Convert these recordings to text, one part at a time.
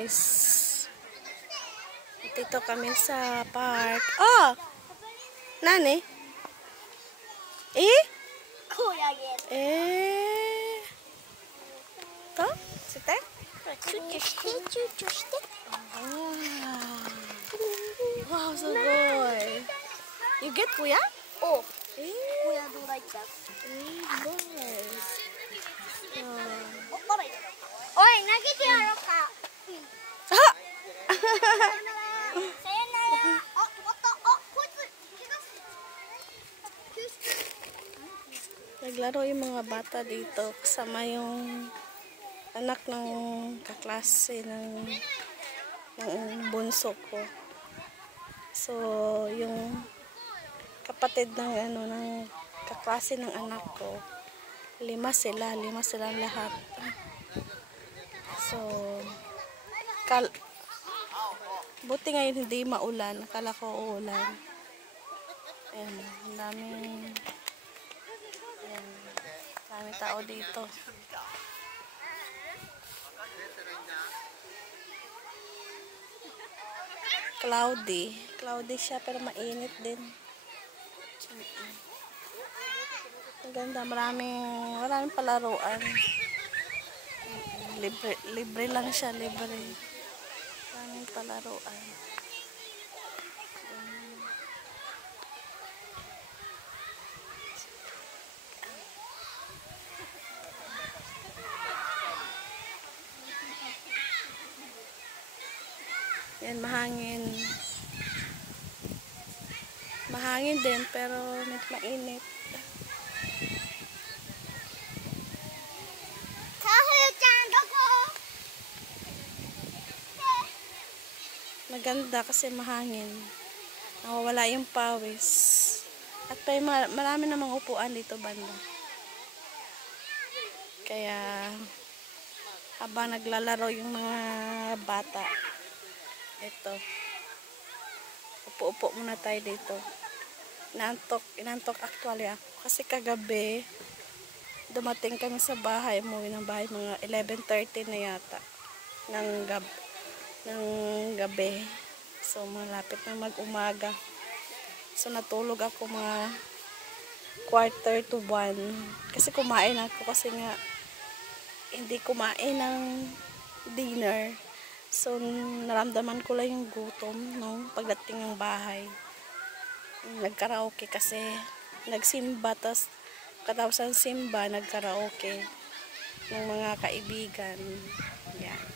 guys. Dito kami sa park. Oh! Nani? Eh? Eh? To? Site? Wow, so good. You get kuya? Oh, Eh? kuya do like that. Nice. Oi, nagitiro ka. Ah! Sayonara. Oh, tumata. Oh, koitsu. Naglaro yung mga bata dito kasama yung anak ng kaklase ng bunso ko. So, yung kapatid ng ng kaklase ng anak ko, lima sila lahat. So, buti ngayon hindi maulan, akala ko uulan. Ayan, ang daming tao dito. Cloudy siya pero mainit din. Ang ganda, maraming palaruan. Libre lang siya, libre. Maraming palaruan. Yan, mahangin. Mahangin din, pero mainit. Maganda kasi mahangin. Nawawala yung pawis. At marami namang upuan dito banda. Kaya habang naglalaro yung mga bata, ito, upo-upo muna tayo dito. Inantok actually ako. Kasi kagabi, dumating kami sa bahay, umuwi ng bahay, mga 11:30 na yata ng gabi. So, malapit na mag-umaga. So, natulog ako mga 1:45. Kasi kumain ako kasi nga, hindi kumain ng dinner. So, naramdaman ko lang yung gutom nung pagdating ng bahay. Nagkaraoke kasi. Nagsimba, tas katapos ng simba, nagkaraoke ng mga kaibigan. Yan.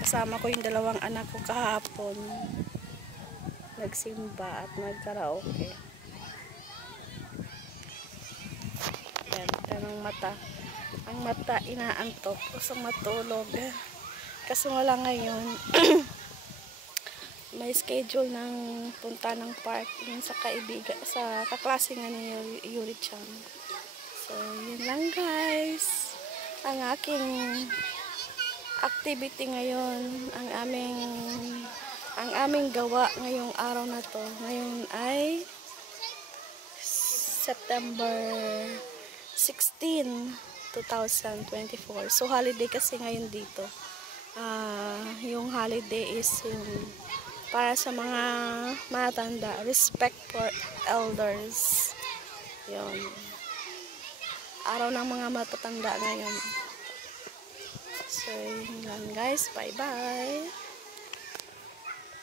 Kasama ko yung dalawang anak ko kahapon. Nagsimba at nagkaraoke. Yan. Tanong mata. Ang mata inaantok. Kusang matulog. Kasi wala ngayon. May schedule ng punta ng park yun sa kaibigan, sa kaklase nga ni Yuri-chan. So, yun lang guys. Ang aking activity ngayon, ang aming gawa ngayong araw na to. Ngayon ay September 16, 2024. So, holiday kasi ngayon dito. Yung holiday is yung para sa mga matanda, respect for elders. Yun. Araw ng mga matatanda ngayon. So, yun lang guys. Bye-bye.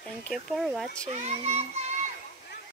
Thank you for watching.